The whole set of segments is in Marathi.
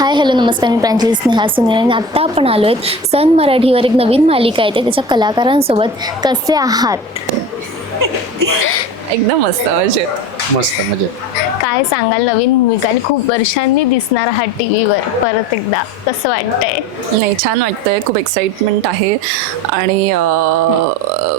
हाय हॅलो नमस्कार, मी प्रांजली स्नेहा सुनील आणि आत्ता आपण आलो आहेत सन मराठीवर एक नवीन मालिका येते त्याच्या कलाकारांसोबत. कसे आहात? एकदम मस्त म्हणजे मस्त म्हणजे काय सांगाल? नवीन भूमिका आणि खूप वर्षांनी दिसणार आहात टी व्हीवर परत एकदा, कसं वाटतंय? नाही, छान वाटतंय, खूप एक्साइटमेंट आहे. आणि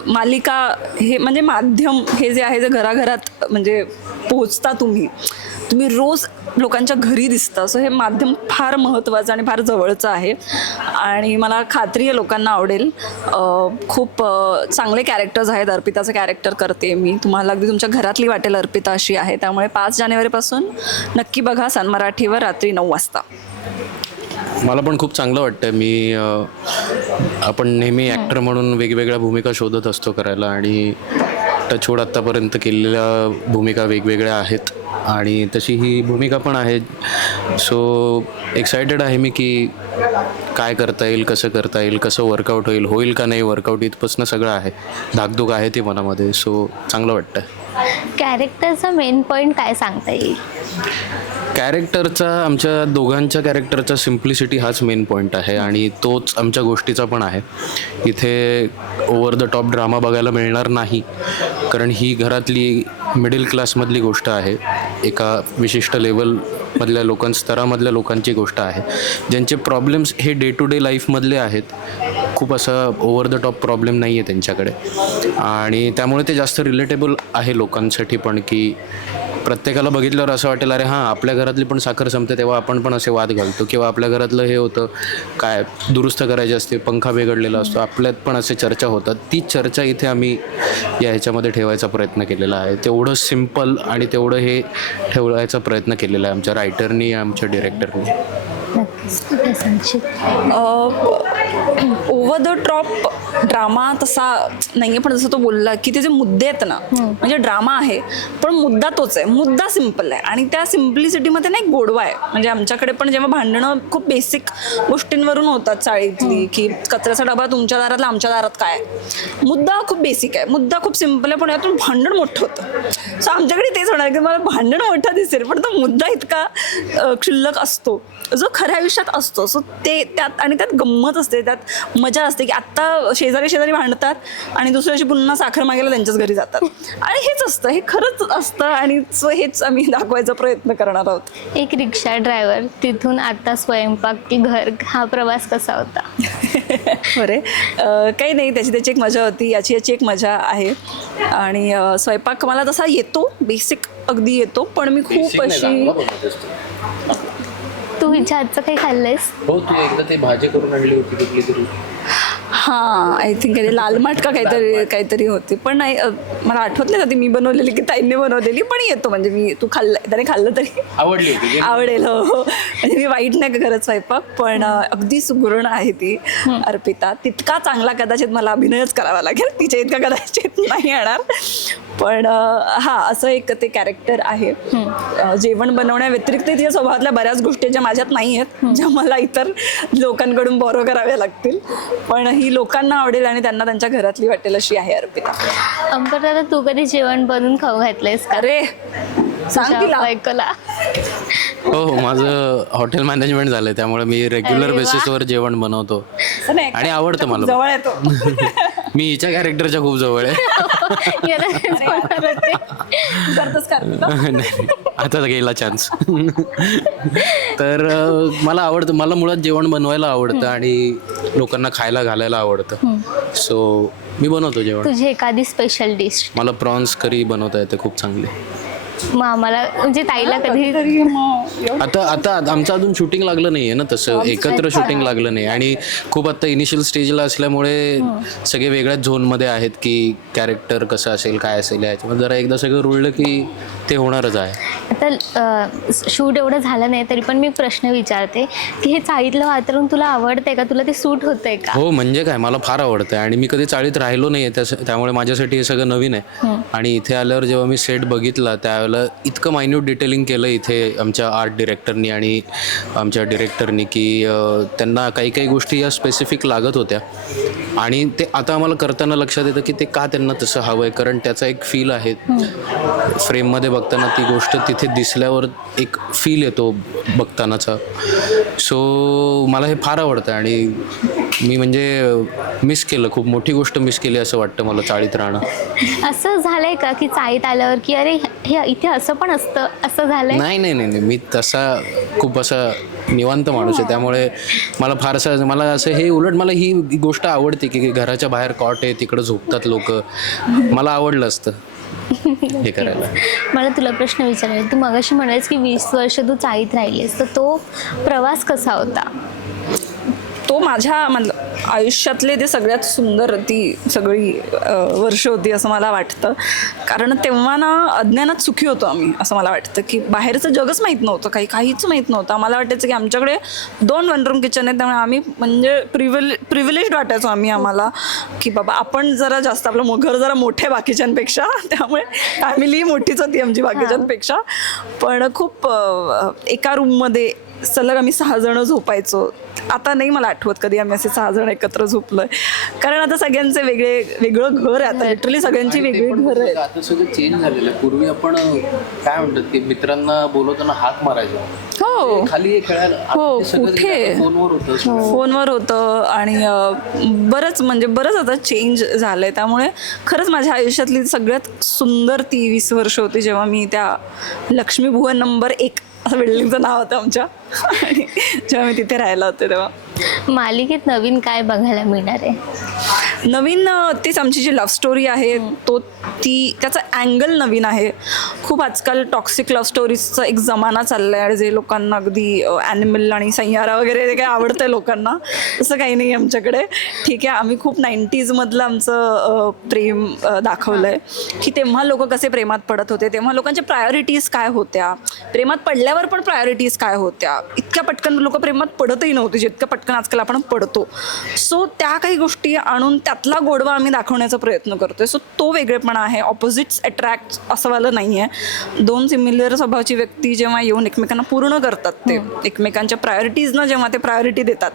मालिका हे म्हणजे माध्यम हे जे आहे ते घराघरात म्हणजे पोहोचता तुम्ही रोज लोकांच्या घरी दिसता. सो हे माध्यम फार महत्त्वाचं आणि फार जवळचं आहे आणि मला खात्री आहे लोकांना आवडेल. खूप चांगले कॅरेक्टर्स आहेत. अर्पिताचं कॅरेक्टर करते मी, तुम्हाला अगदी तुमच्या घरातली वाटेल अर्पिता अशी आहे. त्यामुळे 5 जानेवारीपासून नक्की बघा सन मराठीवर रात्री 9 वाजता. मला पण खूप चांगलं वाटतं. आपण नेहमी ॲक्टर म्हणून वेगवेगळ्या भूमिका शोधत असतो करायला आणि टचवूड आत्तापर्यंत केलेल्या भूमिका वेगवेगळ्या आहेत आणि तशी ही भूमिका पण आहे. सो एक्सायटेड आहे मी की काय करता येईल, कसं करता येईल, कसं वर्कआउट होईल का नाही वर्कआउट, इथपासून सगळं आहे. धाकधूक आहे ते मनामध्ये. सो चांगलं वाटतं. कॅरेक्टरचा मेन पॉईंट काय सांगता येईल? कॅरेक्टरचा, आमच्या दोघांच्या कॅरेक्टरचा सिम्प्लिसिटी हाच मेन पॉईंट आहे आणि तोच आमच्या गोष्टीचा पण आहे. इथे ओव्हर द टॉप ड्रामा बघायला मिळणार नाही, कारण ही घरातली मिडल क्लासमधली गोष्ट आहे. एका विशिष्ट लेवलमधल्या स्तरामधल्या लोकांची गोष्ट आहे, ज्यांचे प्रॉब्लेम्स हे डे टू डे लाईफमधले आहेत. खूप असं ओव्हर द टॉप प्रॉब्लेम नाही आहे त्यांच्याकडे आणि त्यामुळे ते जास्त रिलेटेबल आहे लोकांसाठी पण, की प्रत्येकाला बघितल्यावर असं वाटेल अरे हां, आपल्या घरातली पण साखर संपते तेव्हा आपण पण असे वाद घालतो, किंवा आपल्या घरातलं हे होतं काय दुरुस्त करायचे असते, पंखा बिघडलेला असतो, आपल्यात पण असे चर्चा होतात. तीच चर्चा इथे आम्ही ह्याच्यामध्ये ठेवायचा प्रयत्न केलेला आहे. तेवढं सिम्पल आणि तेवढं हे ठेवायचा प्रयत्न केलेला आहे आमच्या रायटरनी, आमच्या डिरेक्टरनी. ओव्हर द टॉप ड्रामा तसा नाही आहे, पण जसं तो बोलला की ते जे मुद्दे आहेत ना, म्हणजे ड्रामा आहे पण मुद्दा तोच आहे. मुद्दा सिम्पल आहे आणि त्या सिम्प्लिसिटीमध्ये ना एक गोडवा आहे. म्हणजे आमच्याकडे पण जेव्हा भांडणं खूप बेसिक गोष्टींवरून होतात चाळीतली, की कचऱ्याचा डबा तुमच्या दारातला आमच्या दारात काय, मुद्दा खूप बेसिक आहे, मुद्दा खूप सिम्पल आहे, पण यातून भांडण मोठं होतं. सो आमच्याकडे तेच होणार की मला भांडण मोठा दिसेल पण तो मुद्दा इतका क्षुल्लक असतो जो खऱ्या आयुष्यात असतो. सो ते त्यात गंमत असते, त्यात मजा असते की आत्ता शेजारी भांडतात आणि दुसऱ्या दिवशी पुन्हा साखर मागायला त्यांच्याच घरी जातात आणि हेच असतं, हे खरंच असतं आणि सो हेच आम्ही दाखवायचा प्रयत्न करणार आहोत. एक रिक्षा ड्रायव्हर तिथून आता स्वयंपाक की घर, हा प्रवास कसा होता? बरे, काही नाही, त्याची एक मजा होती, याची एक मजा आहे. आणि स्वयंपाक मला तसा येतो, बेसिक अगदी येतो, पण मी खूप अशी तू हिच्या हातचं काही खाल्लंयस? हो, तू एकदा ती भाजी करून आणली होती कुठली तरी. हां, आय थिंक लाल माटका काहीतरी होती, पण नाही मला आठवत नाही ती मी बनवलेली की ताईंनी बनवलेली, पण येतो. म्हणजे मी त्याने खाल्लं तरी आवडली होती, आवडेल. हो, म्हणजे मी वाईट नाही करत स्वयंपाक, पण अगदी सुगरण आहे ती अर्पिता. तितका चांगला कदाचित मला अभिनयच करावा लागेल, तिच्या इतका कदाचित नाही येणार. पण हां, असं एक ते कॅरेक्टर आहे. जेवण बनवण्याव्यतिरिक्त तिच्या स्वभावातल्या बऱ्याच गोष्टी ज्या माझ्यात नाही आहेत, ज्या मला इतर लोकांकडून बॉरो कराव्या लागतील, पण ही लोकांना आवडेल आणि त्यांना त्यांच्या घरातली वाटेल अशी आहे अर्पिता. अंबर दादा, तू कधी जेवण बनवून खाऊ घातलंयस का? अरे सांग तिला. बायकोला. हो, माझं हॉटेल मॅनेजमेंट झालंय, त्यामुळे मी रेग्युलर बेसिसवर जेवण बनवतो आणि आवडतं मला. जवळ येतो. मी हिच्या कॅरेक्टरच्या खूप जवळ आहे. करतोस का? नाही, आता गेला चान्स. तर मला आवडतं, मला मुळात जेवण बनवायला आवडतं आणि लोकांना खायला घालायला आवडतं. सो मी बनवतो जेवण. तुझी एखादी स्पेशल डिश? मला प्रॉन्स करी बनवता येते खूप चांगली. मग आम्हाला म्हणजे ताईला कधी आता आमचं अजून शूटिंग लागलं नाही आहे ना, तसं एकत्र शूटिंग लागलं नाही आणि खूप आता इनिशियल स्टेजला असल्यामुळे सगळे वेगळ्याच झोनमध्ये आहेत की कॅरेक्टर कसं असेल, काय असेल, याच्यामध्ये जरा एकदा सगळं रुळलं की ते होणारच आहे. आता शूट एवढं झालं नाही तरी पण मी प्रश्न विचारते की हे चाळीतलं वातावरण तुला आवडतंय का? तुला ते सूट होतंय का? हो, म्हणजे काय, मला फार आवडतं आणि मी कधी चाळीत राहिलो नाही आहे, त्यामुळे माझ्यासाठी हे सगळं नवीन आहे. आणि इथे आल्यावर जेव्हा मी सेट बघितला त्यावेळेला इतकं मायन्यूट डिटेलिंग केलं इथे आमच्या आर्ट डिरेक्टरनी आणि आमच्या डिरेक्टरनी की त्यांना काही गोष्टी या स्पेसिफिक लागत होत्या आणि ते आता आम्हाला करताना लक्षात येतं की ते का त्यांना तसं हवं आहे, कारण त्याचा एक फील आहे. फ्रेममध्ये बघताना ती गोष्ट तिथे दिसल्यावर एक फील येतो बघतानाचा. सो मला हे फार आवडतं आणि मी म्हणजे मिस केलं, खूप मोठी गोष्ट मिस केली असं वाटतं मला चाळीत राहणं. असं झालंय का की चाळीत आल्यावर की अरे हे इथे असं पण असतं, असं झालंय? नाही नाही नाही नाही, मी तसा खूप असा निवांत माणूस आहे, त्यामुळे मला फारसं, मला असं हे उलट मला ही गोष्ट आवडते की घराच्या बाहेर कॉट आहे, तिकडं झोपतात लोक. मला आवडलं असतं हे करायला. मला तुला प्रश्न विचारायचा, तू मगाशी म्हणालीस की 20 वर्ष तू चाळीत राहिलीस, तर तो प्रवास कसा होता? तो माझ्या आयुष्यातले ते सगळ्यात सुंदर ती सगळी वर्ष होती असं मला वाटतं. कारण तेव्हा ना अज्ञानात सुखी होतो आम्ही, असं मला वाटतं की बाहेरचं जगच माहीत नव्हतं, काहीच माहीत नव्हतं. आम्हाला वाटायचं की आमच्याकडे 2 वन रूम किचन आहेत, त्यामुळे आम्ही म्हणजे प्रिव्हिलेज वाटायचो आम्ही आम्हाला की बाबा आपण जरा जास्त, आपलं घर जरा मोठे बाकीच्यांपेक्षा, त्यामुळे फॅमिली मोठीच होती आमची बाकीच्यांपेक्षा. पण खूप एका रूममध्ये सलग आम्ही 6 जण झोपायचो. आता नाही मला आठवत कधी आम्ही असे 6 जण एकत्र झोपलोय, कारण आता सगळ्यांचे वेगळं घर आहे. आता लिटरली सगळ्यांची वेगळी घर आहे. आता सगळं चेंज झालेलं आहे. पूर्वी आपण काय म्हणतात की मित्रांना बोलवताना हाक मारायचा, हो खाली खेळायला. हो, कुठे फोनवर होतं. आणि बरंच आता चेंज झालंय. त्यामुळे खरंच माझ्या आयुष्यातली सगळ्यात सुंदर ती 20 वर्ष होती, जेव्हा मी त्या लक्ष्मी भुवन नंबर 1 असं बिल्डिंगचं नाव होतं आमच्या, आणि जेव्हा मी तिथे राहायला होते तेव्हा. मालिकेत नवीन काय बघायला मिळणार आहे? नवीन तेच आमची जी लव्ह स्टोरी आहे त्याचा अँगल नवीन आहे. खूप आजकाल टॉक्सिक लव्ह स्टोरीजचा एक जमाना चालला आहे, जे लोकांना अगदी ॲनिमल आणि सैयारा वगैरे जे काही आवडतं आहे लोकांना, तसं काही नाही आमच्याकडे. ठीक आहे, आम्ही खूप 90s आमचं प्रेम दाखवलं आहे की तेव्हा लोक कसे प्रेमात पडत होते, तेव्हा लोकांच्या प्रायोरिटीज काय होत्या, प्रेमात पडल्यावर पण प्रायोरिटीज काय होत्या. इतक्या पटकन लोक प्रेमात पडतही नव्हते जितक्या पटकन आजकाल आपण पडतो. सो त्या काही गोष्टी आणून त्यातला गोडवा आम्ही दाखवण्याचा प्रयत्न करतोय. सो तो वेगळेपणा आहे. ऑपोजिट्स अट्रॅक्ट असं वालं नाही आहे. 2 सिमिलर स्वभावाची व्यक्ती जेव्हा येऊन एकमेकांना पूर्ण करतात, ते एकमेकांच्या प्रायोरिटीजना जेव्हा ते प्रायोरिटी देतात,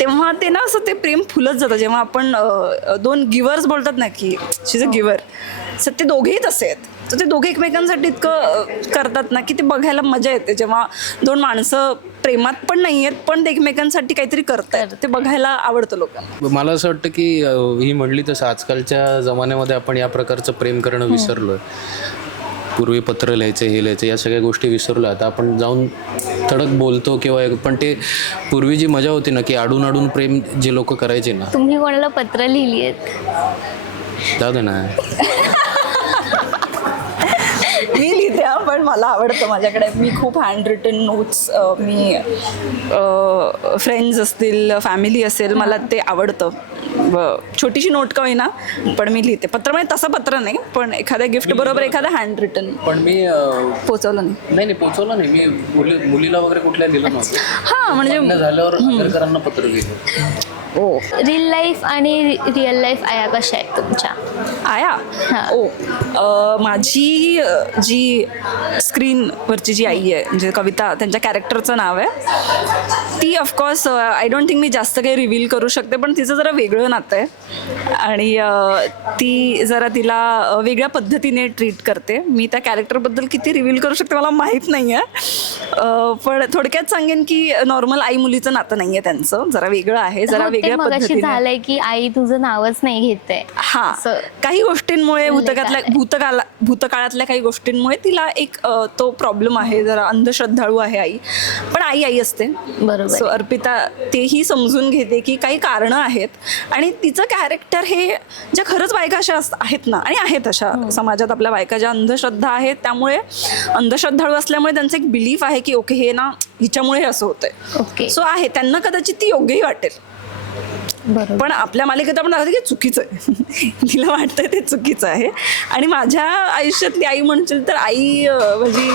तेव्हा ते ना असं ते प्रेम फुलत जातं. जेव्हा आपण 2 गिव्हर्स बोलतात ना की शी इज अ गिव्हर, सर ते दोघेही तसे आहेत. तर ते दोघे एकमेकांसाठी इतकं करतात ना की ते बघायला मजा येते. जेव्हा 2 माणसं प्रेमात पण नाही आहेत पण ते एकमेकांसाठी काहीतरी करतात, ते बघायला आवडतं लोकांना. मला असं वाटतं की ही म्हणली तसं आजकालच्या जमान्यामध्ये आपण या प्रकारचं प्रेम करणं विसरलो आहे. पूर्वी पत्र लिहायचे, हे लिहायचे, या सगळ्या गोष्टी विसरलो. आता आपण जाऊन थडक बोलतो किंवा, पण ते पूर्वी जी मजा होती ना की आडून आडून प्रेम जे लोक करायचे ना. तुम्ही कोणाला पत्र लिहिली आहेत? जाऊ दे ना. मी लिहिते पण मला आवडतं. माझ्याकडे मी खूप हँड रिटन नोट्स, मी फ्रेंड्स असतील, फॅमिली असेल, मला ते आवडतं. छोटीशी नोट का होईना पण मी लिहिते. पत्र म्हणजे तसं पत्र नाही, पण एखाद्या गिफ्ट बरोबर एखादं हँड रिटन. पण मी पोचवलं नाही पोचवलं नाही. मी मुलीला वगैरे कुठल्या लिहिलं नव्हतं. हां, म्हणजे झाल्यावर आगरकरांना पत्र लिहिलं. ओ, रील लाईफ आणि रिअल लाईफ आया कशा आहेत तुमच्या? आया? माझी जी स्क्रीनवरची जी आई आहे, म्हणजे कविता त्यांच्या कॅरेक्टरचं नाव आहे, ती ऑफकोर्स आय डोंट थिंक मी जास्त काही रिव्हील करू शकते, पण तिचं जरा वेगळं नातं आहे आणि ती जरा तिला वेगळ्या पद्धतीने ट्रीट करते. मी त्या कॅरेक्टरबद्दल किती रिव्हील करू शकते मला माहीत नाही आहे, पण थोडक्यात सांगेन की नॉर्मल आई मुलीचं नातं नाही आहे त्यांचं, जरा वेगळं आहे, जरा वेगळ्या पद्धतीने झालंय की आई तुझं नावच नाही घेते. हा, काही गोष्टींमुळे भूतकाळातल्या काही गोष्टींमुळे तिला एक तो प्रॉब्लेम आहे, जरा अंधश्रद्धाळू आहे आई, पण आई असते. बरोबर. सो अर्पिता तेही समजून घेते की काही कारणं आहेत आणि तिचं कॅरेक्टर हे ज्या खरंच बायका अशा आहेत ना, आणि आहेत अशा समाजात आपल्या बायका ज्या अंधश्रद्धा आहेत, त्यामुळे अंधश्रद्धाळू असल्यामुळे त्यांचं एक बिलीफ आहे की ओके हे ना हिच्यामुळे असं होतंय. ओके. सो आहे, त्यांना कदाचित ती योग्यही वाटेल, पण आपल्या मालिकेत आपण दाखवतो की चुकीचं आहे. तिला वाटतंय ते चुकीचं आहे. आणि माझ्या आयुष्यातली आई म्हणशील तर आई म्हणजे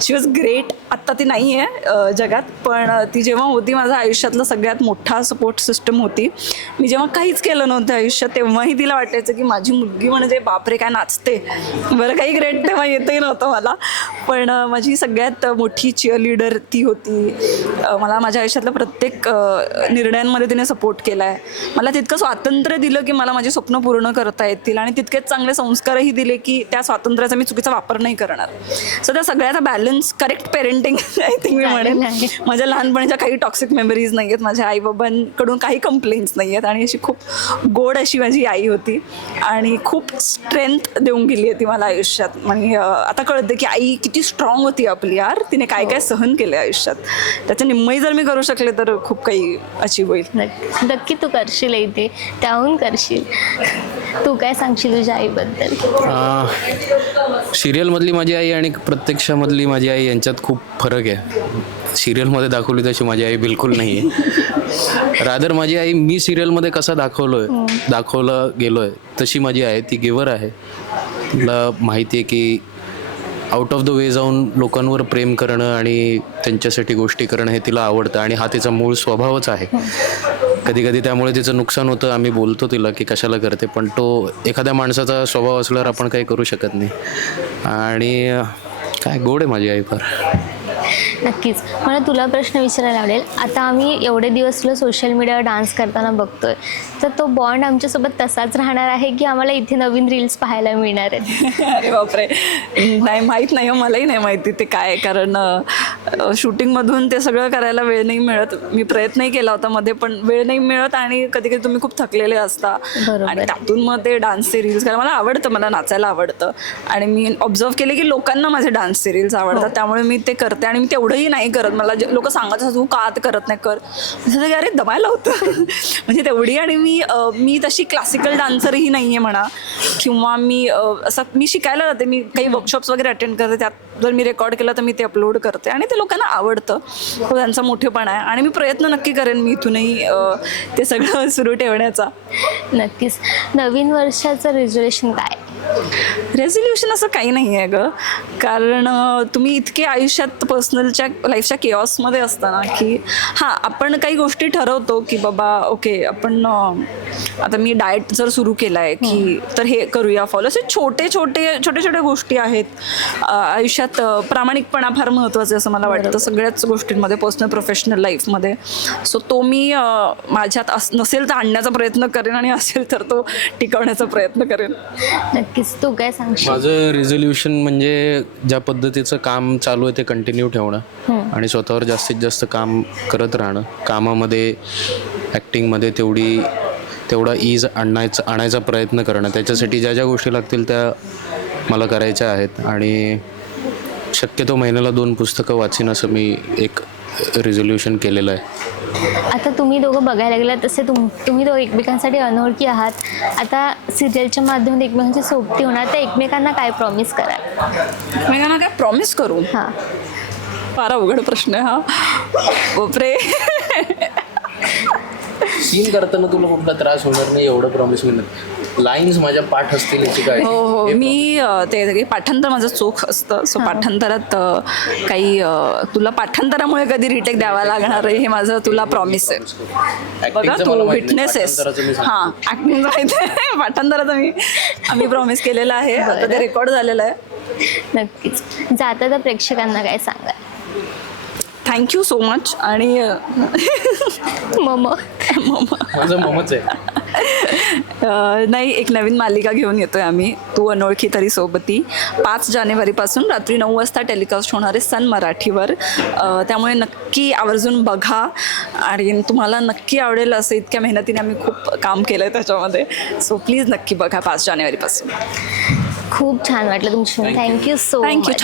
शी वॉज ग्रेट. आत्ता ती नाही आहे जगात, पण ती जेव्हा होती माझ्या आयुष्यातलं सगळ्यात मोठा सपोर्ट सिस्टम होती. मी जेव्हा काहीच केलं नव्हतं आयुष्यात तेव्हाही तिला वाटायचं की माझी मुलगी म्हणजे बापरे काय नाचते. बरं, काही ग्रेट तेव्हा येतही नव्हतं मला, पण माझी सगळ्यात मोठी चिअरलीडर ती होती. मला माझ्या आयुष्यातल्या प्रत्येक निर्णयांमध्ये तिने सपोर्ट केला आहे. आहे, मला तितकं स्वातंत्र्य दिलं की मला माझी स्वप्न पूर्ण करता येतील आणि तितकेच चांगले संस्कारही दिले की त्या स्वातंत्र्याचा मी चुकीचा वापर नाही करणार. सो त्या सगळ्याचा balance, correct parenting I think मी म्हणेन. माझ्या लहानपणीच्या काही टॉक्सिक मेमरीज नाही आहेत, माझ्या आईबाबांकडून काही कंप्लेंट्स नाही आहेत आणि अशी खूप गोड अशी माझी आई होती आणि खूप स्ट्रेंथ देऊन गेली आहे ती मला आयुष्यात. म्हणजे आता कळते की आई किती स्ट्रॉंग होती आपली यार, तिने काय काय सहन केलं आयुष्यात. त्याच्या निम्मही जर मी करू शकले तर खूप काही अचीव होईल. नक्की तू करशील ते, त्याहून करशील. तू काय सांगशील तुझ्या आईबद्दल? सिरियलमधली माझी आई आणि प्रत्यक्षामधली माझी आई यांच्यात खूप फरक आहे. सिरियलमध्ये दाखवली तशी माझी आई बिलकुल नाही आहे. रादर माझी आई मी सिरियलमध्ये कसा दाखवलं गेलो आहे तशी माझी आहे. ती गिव्हर आहे. तिला माहिती आहे की आउट ऑफ द वे जाऊन लोकांवर प्रेम करणं आणि त्यांच्यासाठी गोष्टी करणं हे तिला आवडतं आणि हा तिचा मूळ स्वभावच आहे. कधी कधी त्यामुळे तिचं नुकसान होतं. आम्ही बोलतो तिला की कशाला करते, पण तो एखाद्या माणसाचा स्वभाव असल्यावर आपण काही करू शकत नाही. आणि काय गोड आहे माझी आई फार. नक्कीच. मला तुला प्रश्न विचारायला आवडेल. आता आम्ही एवढे दिवस तुला सोशल मीडियावर डान्स करताना बघतोय, तर तो बॉन्ड आमच्यासोबत तसाच राहणार आहे की आम्हाला इथे नवीन रील्स पाहायला मिळणार आहेत? अरे बापरे, नाही माहीत नाही. मलाही नाही माहिती ते काय, कारण शूटिंगमधून ते सगळं करायला वेळ नाही मिळत. मी प्रयत्नही केला होता मध्ये, पण वेळ नाही मिळत आणि कधी कधी तुम्ही खूप थकलेले असता आणि त्यातून मग ते डान्सचे रील्स करायला मला आवडतं, मला नाचायला आवडतं आणि मी ऑब्झर्व केले की लोकांना माझे डान्सचे रील्स आवडतात, त्यामुळे मी ते करते. आणि मी तेवढंही नाही करत. मला लोक सांगत असतात तू का ते करत नाही, कर. म्हणजे अरे दबायला होतं म्हणजे तेवढी. आणि मी तशी क्लासिकल डान्सरही नाही आहे म्हणा, किंवा मी शिकायला जाते. मी काही वर्कशॉप्स वगैरे अटेंड करते, त्यात जर मी रेकॉर्ड केलं तर मी ते अपलोड करते आणि ते लोकांना आवडतं. तो त्यांचा मोठेपणा आहे आणि मी प्रयत्न नक्की करेन मी इथूनही ते सगळं सुरू ठेवण्याचा. नक्कीच. नवीन वर्षाचं रिझोल्युशन काय? रेझोल्युशन असं काही नाही आहे गं, कारण तुम्ही इतके आयुष्यात पर्सनलच्या लाईफच्या केऑसमध्ये असताना की हां आपण काही गोष्टी ठरवतो की बाबा ओके आपण आता मी डाएट जर सुरू केला आहे की तर हे करूया फॉलो. असे छोटे छोट्या गोष्टी आहेत आयुष्यात. प्रामाणिकपणा फार महत्त्वाचा आहे असं मला वाटतं सगळ्याच गोष्टींमध्ये, पर्सनल प्रोफेशनल लाईफमध्ये. सो तो मी माझ्यात नसेल तर आणण्याचा प्रयत्न करेन आणि असेल तर तो टिकवण्याचा प्रयत्न करेन. नक्कीच. तू काय सांगशील? माझं रिझोल्युशन म्हणजे ज्या पद्धतीचं काम चालू आहे ते कंटिन्यू ठेवणं आणि स्वतःवर जास्तीत जास्त काम करत राहणं. कामामध्ये, ॲक्टिंगमध्ये तेवढा ईज आणायचा प्रयत्न करणं. त्याच्यासाठी ज्या ज्या गोष्टी लागतील त्या मला करायच्या आहेत आणि शक्यतो महिन्याला 2 पुस्तकं वाचीन असं मी एक रिझोल्युशन केलेलं आहे. आता तुम्ही दोघं बघायला गेलात तसे तुम्ही दोघं एकमेकांसाठी अनोळखी आहात. आता सिरियलच्या माध्यमातून एकमेकांची सोबती होणार, तर एकमेकांना काय प्रॉमिस कराल? एकमेकांना काय प्रॉमिस करू? हां, फार अवघड प्रश्न आहे हा. बापरे. सीन करताना तुला कुठला त्रास होणार नाही एवढं प्रॉमिस मी लाईन्स माझ्या पाठ असतील याची काय? हो मी ते पाठांतर माझं चोख असतं. सो पाठांतरात काही तुला पाठांतरामुळे कधी रिटेक द्यावा लागणार आहे हे माझं तुला प्रॉमिस आहे. बघा तू विटनेस आहेस. हां ॲक्टिंग माहिती आहे, पाठांतराचं आम्ही प्रॉमिस केलेलं आहे. आता ते रेकॉर्ड झालेलं आहे. नक्कीच. जाता तर प्रेक्षकांना काय सांगाल? Thank you so much. आणि माझं ममच आहे. नाही, एक नवीन मालिका घेऊन येतोय आम्ही, तू अनोळखी तरी सोबती. 5 जानेवारीपासून रात्री 9 वाजता टेलिकास्ट होणार आहे सन मराठीवर. त्यामुळे नक्की आवर्जून बघा आणि तुम्हाला नक्की आवडेल. असं इतक्या मेहनतीने आम्ही खूप काम केलं आहे त्याच्यामध्ये. सो प्लीज नक्की बघा 5 जानेवारीपासून. खूप छान वाटलं तुमच्याशी. Thank you so much.